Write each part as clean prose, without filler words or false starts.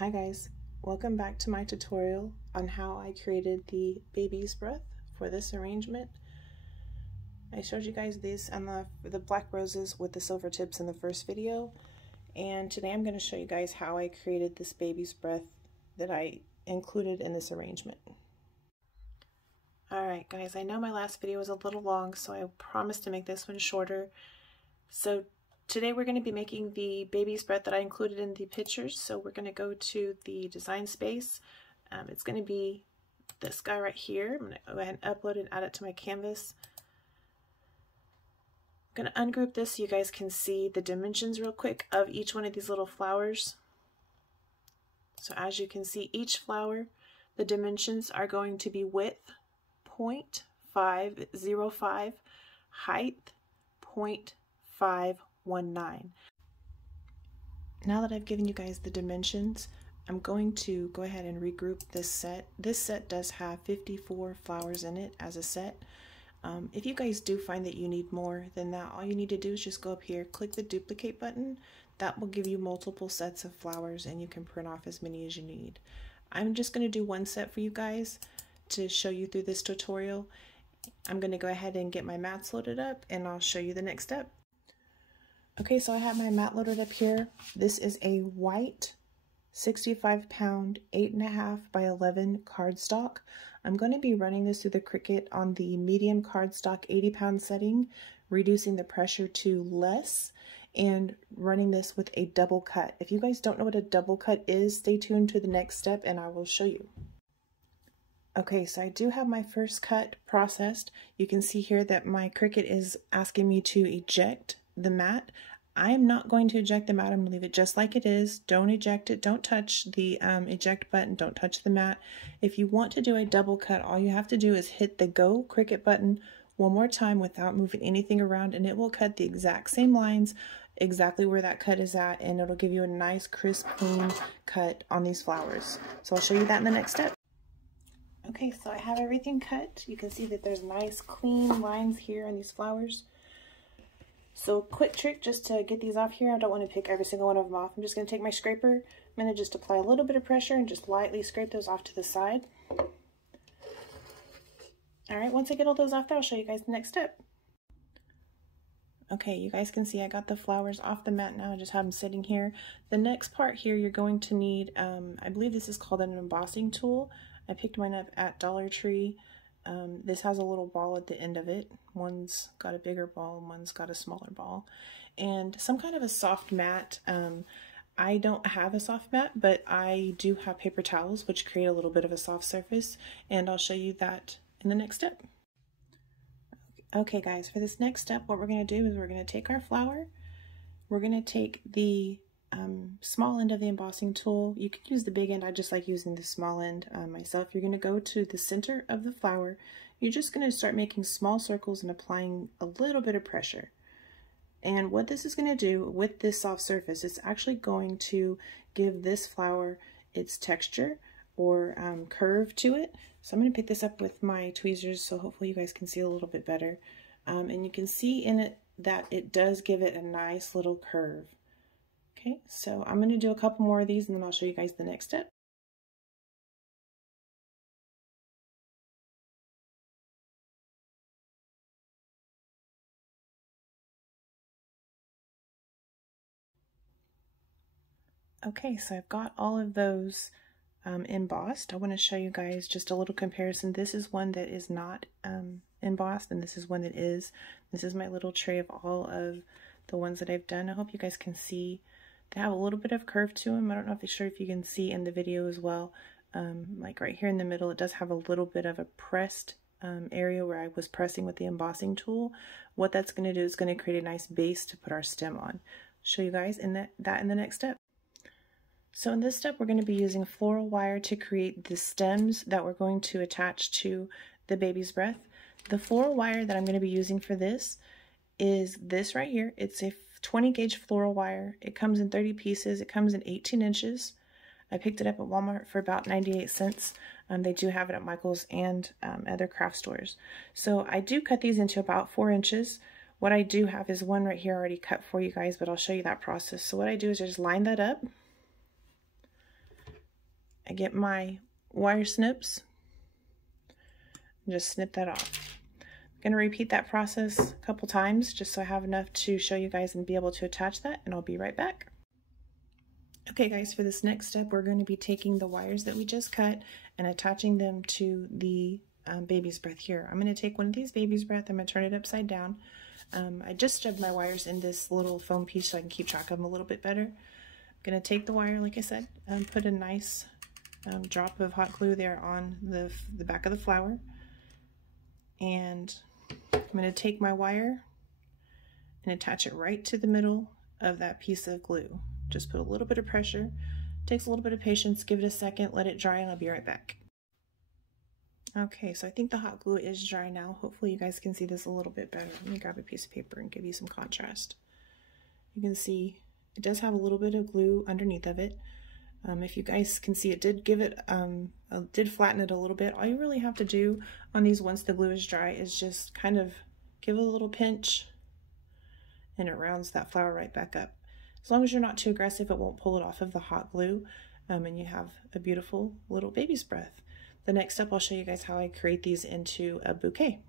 Hi guys, welcome back to my tutorial on how I created the baby's breath for this arrangement. I showed you guys these and the black roses with the silver tips in the first video, and today I'm going to show you guys how I created this baby's breath that I included in this arrangement. Alright guys, I know my last video was a little long, so I promised to make this one shorter. So today we're going to be making the baby's breath that I included in the pictures. So we're going to go to the design space. It's going to be this guy right here. I'm going to go ahead and upload it and add it to my canvas. I'm going to ungroup this so you guys can see the dimensions real quick of each one of these little flowers. So as you can see, each flower, the dimensions are going to be width 0.505, height 0.519. Now that I've given you guys the dimensions, I'm going to go ahead and regroup this set. This set does have 54 flowers in it as a set. If you guys do find that you need more than that, all you need to do is just go up here, click the duplicate button. That will give you multiple sets of flowers and you can print off as many as you need. I'm just going to do one set for you guys to show you through this tutorial. I'm going to go ahead and get my mats loaded up and I'll show you the next step. Okay, so I have my mat loaded up here. This is a white 65-pound 8.5 by 11 cardstock. I'm going to be running this through the Cricut on the medium cardstock 80-pound setting, reducing the pressure to less, and running this with a double cut. If you guys don't know what a double cut is, stay tuned to the next step and I will show you. Okay, so I do have my first cut processed. You can see here that my Cricut is asking me to eject the mat. I am not going to eject the mat. I'm going to leave it just like it is. Don't eject it. Don't touch the eject button. Don't touch the mat. If you want to do a double cut, all you have to do is hit the Go Cricut button one more time without moving anything around, and it will cut the exact same lines exactly where that cut is at, and it'll give you a nice crisp clean cut on these flowers. So I'll show you that in the next step. Okay, so I have everything cut. You can see that there's nice clean lines here on these flowers. So quick trick just to get these off here. I don't want to pick every single one of them off. I'm just going to take my scraper. I'm going to just apply a little bit of pressure and just lightly scrape those off to the side. Alright, once I get all those off there, I'll show you guys the next step. Okay, you guys can see I got the flowers off the mat now. I just have them sitting here. The next part here you're going to need, I believe this is called an embossing tool. I picked mine up at Dollar Tree. This has a little ball at the end of it. One's got a bigger ball and one's got a smaller ball. And some kind of a soft mat. I don't have a soft mat, but I do have paper towels which create a little bit of a soft surface, and I'll show you that in the next step. Okay guys, for this next step what we're going to do is we're going to take our flower. We're going to take the small end of the embossing tool. You can use the big end. I just like using the small end myself. You're going to go to the center of the flower. You're just going to start making small circles and applying a little bit of pressure. And what this is going to do with this soft surface, it's actually going to give this flower its texture or curve to it. So I'm going to pick this up with my tweezers so hopefully you guys can see a little bit better. And you can see in it that it does give it a nice little curve. Okay, so I'm going to do a couple more of these and then I'll show you guys the next step. Okay, so I've got all of those embossed. I want to show you guys just a little comparison. This is one that is not embossed and this is one that is. This is my little tray of all of the ones that I've done. I hope you guys can see. They have a little bit of curve to them. I don't know if you can see in the video as well. Like right here in the middle, it does have a little bit of a pressed area where I was pressing with the embossing tool. What that's going to do is going to create a nice base to put our stem on. Show you guys in that in the next step. So in this step, we're going to be using floral wire to create the stems that we're going to attach to the baby's breath. The floral wire that I'm going to be using for this is this right here. It's a 20 gauge floral wire. It comes in 30 pieces. It comes in 18 inches. I picked it up at Walmart for about 98 cents. They do have it at Michael's and other craft stores. So I do cut these into about 4 inches. What I do have is one right here already cut for you guys, but I'll show you that process. So what I do is I just line that up. I get my wire snips and just snip that off. I'm going to repeat that process a couple times just so I have enough to show you guys and be able to attach that, and I'll be right back. Okay guys, for this next step we're going to be taking the wires that we just cut and attaching them to the baby's breath here. I'm going to take one of these baby's breath, I'm going to turn it upside down. I just shoved my wires in this little foam piece so I can keep track of them a little bit better. I'm going to take the wire, like I said, put a nice drop of hot glue there on the back of the flower, and I'm going to take my wire and attach it right to the middle of that piece of glue. Just put a little bit of pressure, takes a little bit of patience, give it a second, let it dry, and I'll be right back. Okay, so I think the hot glue is dry now. Hopefully you guys can see this a little bit better. Let me grab a piece of paper and give you some contrast. You can see it does have a little bit of glue underneath of it. If you guys can see, it did give it, did flatten it a little bit. All you really have to do on these once the glue is dry is just kind of give it a little pinch, and it rounds that flower right back up. As long as you're not too aggressive, it won't pull it off of the hot glue, and you have a beautiful little baby's breath. The next step, I'll show you guys how I create these into a bouquet.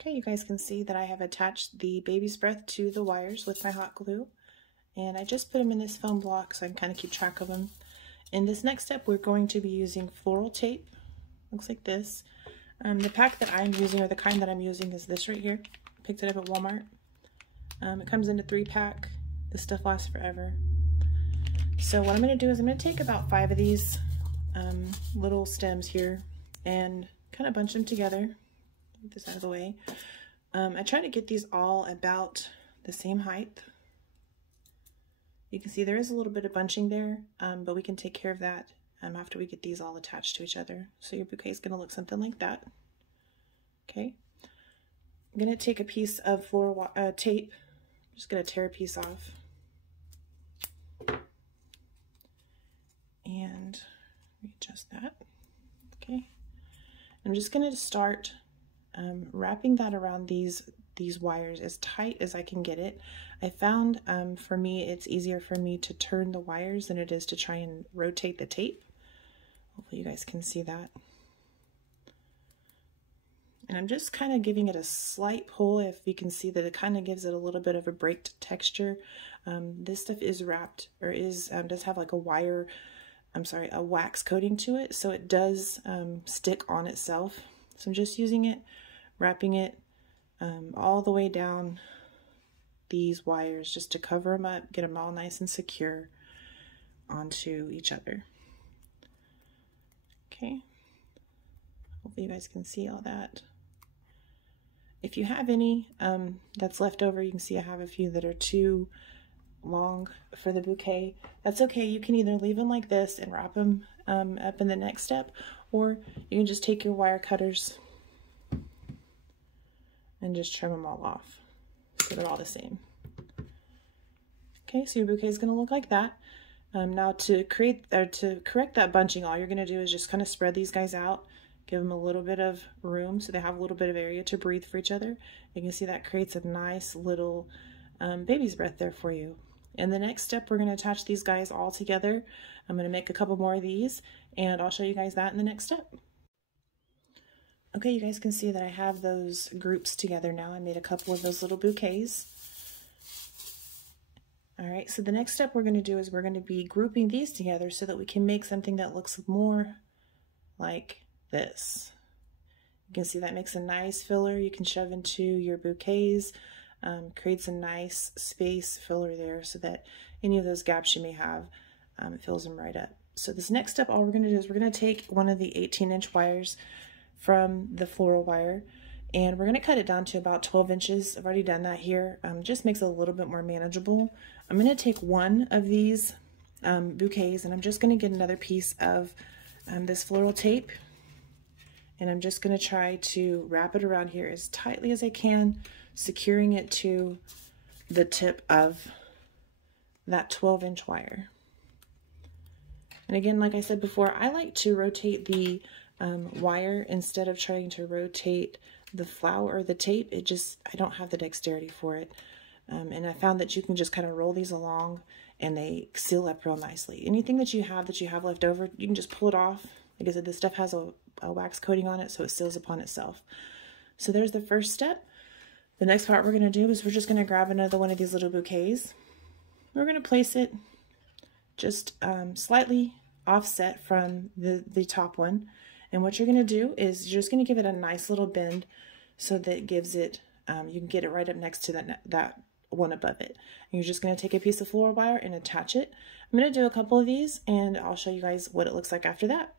Okay, you guys can see that I have attached the baby's breath to the wires with my hot glue, and I just put them in this foam block so I can kind of keep track of them. In this next step, we're going to be using floral tape. Looks like this. The pack that I'm using, or the kind that I'm using, is this right here. Picked it up at Walmart. It comes in a 3-pack. This stuff lasts forever. So what I'm going to do is I'm going to take about 5 of these little stems here and kind of bunch them together. Get this out of the way. I try to get these all about the same height. You can see there is a little bit of bunching there, but we can take care of that after we get these all attached to each other. So your bouquet is going to look something like that. Okay. I'm going to take a piece of floral tape. I'm just going to tear a piece off. And readjust that. Okay. I'm just going to start wrapping that around these wires as tight as I can get it. I found for me it's easier for me to turn the wires than it is to try and rotate the tape. Hopefully you guys can see that. And I'm just kind of giving it a slight pull. If you can see that it kind of gives it a little bit of a braked texture. This stuff is wrapped, or does have like a wax coating to it, so it does stick on itself. So I'm just using it, wrapping it all the way down these wires just to cover them up, get them all nice and secure onto each other. Okay, hopefully you guys can see all that. If you have any that's left over, you can see I have a few that are too long for the bouquet. That's okay. You can either leave them like this and wrap them up in the next step, or you can just take your wire cutters and just trim them all off so they're all the same. Okay, so your bouquet is going to look like that. Now to correct that bunching, all you're going to do is just kind of spread these guys out, give them a little bit of room so they have a little bit of area to breathe for each other. You can see that creates a nice little baby's breath there for you. In the next step, we're going to attach these guys all together. I'm going to make a couple more of these, and I'll show you guys that in the next step. Okay, you guys can see that I have those groups together now. I made a couple of those little bouquets. All right, so the next step we're going to do is we're going to be grouping these together so that we can make something that looks more like this. You can see that makes a nice filler you can shove into your bouquets. Creates a nice space filler there so that any of those gaps you may have, it fills them right up. So this next step, all we're going to do is we're going to take one of the 18-inch wires from the floral wire, and we're going to cut it down to about 12 inches. I've already done that here. Just makes it a little bit more manageable. I'm going to take one of these bouquets, and I'm just going to get another piece of this floral tape, and I'm just going to try to wrap it around here as tightly as I can, securing it to the tip of that 12-inch wire. And again, like I said before, I like to rotate the wire instead of trying to rotate the flower or the tape. I don't have the dexterity for it. And I found that you can just kind of roll these along and they seal up real nicely. Anything that you have left over, you can just pull it off. Like I said, this stuff has a wax coating on it, so it seals upon itself. So there's the first step. The next part we're going to do is we're just going to grab another one of these little bouquets. We're going to place it just slightly offset from the top one. And what you're going to do is you're just going to give it a nice little bend so that it gives it, you can get it right up next to that one above it. And you're just going to take a piece of floral wire and attach it. I'm going to do a couple of these and I'll show you guys what it looks like after that.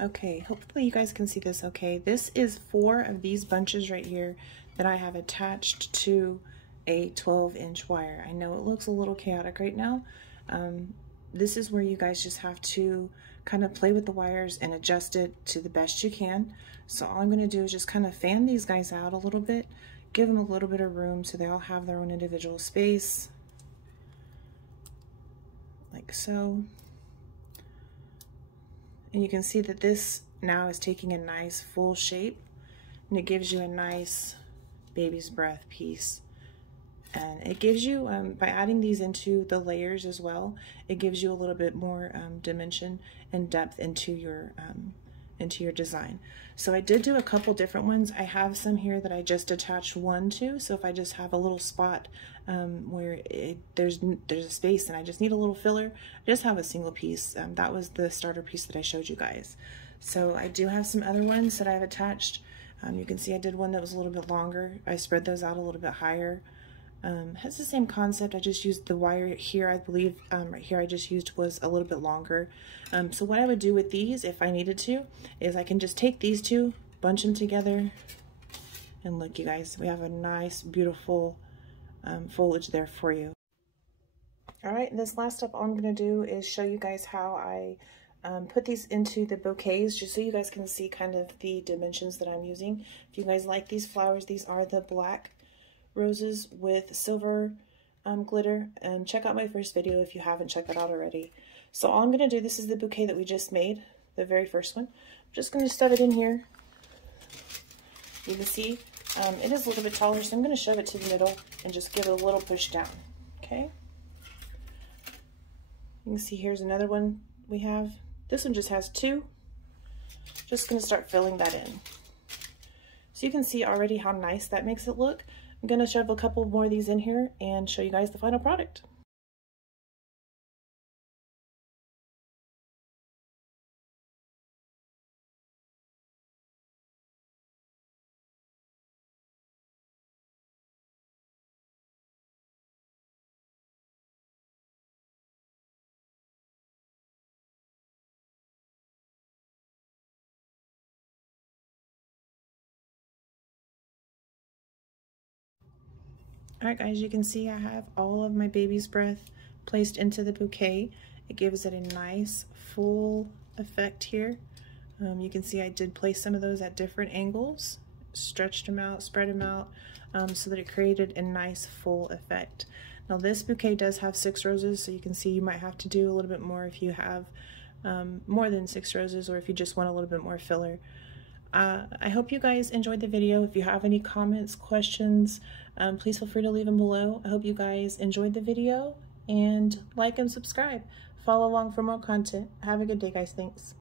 Okay, hopefully you guys can see this okay. This is 4 of these bunches right here that I have attached to a 12-inch wire. I know it looks a little chaotic right now. This is where you guys just have to kind of play with the wires and adjust it to the best you can. So all I'm going to do is just kind of fan these guys out a little bit, give them a little bit of room so they all have their own individual space, like so. And you can see that this now is taking a nice full shape, and it gives you a nice baby's breath piece. And it gives you, by adding these into the layers as well, it gives you a little bit more dimension and depth into your design. So I did do a couple different ones. I have some here that I just attached one to, so if I just have a little spot where there's a space and I just need a little filler, I just have a single piece. That was the starter piece that I showed you guys. So I do have some other ones that I've attached. You can see I did one that was a little bit longer. I spread those out a little bit higher. Has the same concept. I just used the wire here. I believe right here I just used was a little bit longer. So what I would do with these, if I needed to, is I can just take these two, bunch them together, and look, you guys, we have a nice, beautiful foliage there for you. All right, and this last step, all I'm going to do is show you guys how I put these into the bouquets, just so you guys can see kind of the dimensions that I'm using. If you guys like these flowers, these are the black roses with silver glitter, and check out my first video if you haven't checked that out already. So all I'm going to do, this is the bouquet that we just made, the very first one. I'm just going to shove it in here. You can see it is a little bit taller, so I'm going to shove it to the middle and just give it a little push down. Okay, you can see here's another one we have. This one just has 2. Just going to start filling that in. So you can see already how nice that makes it look. I'm going to shove a couple more of these in here and show you guys the final product. Alright guys, you can see I have all of my baby's breath placed into the bouquet. It gives it a nice full effect here. You can see I did place some of those at different angles, stretched them out, spread them out, so that it created a nice full effect. Now this bouquet does have 6 roses, so you can see you might have to do a little bit more if you have more than 6 roses, or if you just want a little bit more filler. I hope you guys enjoyed the video. If you have any comments, questions, please feel free to leave them below. I hope you guys enjoyed the video, and like and subscribe. Follow along for more content. Have a good day, guys. Thanks.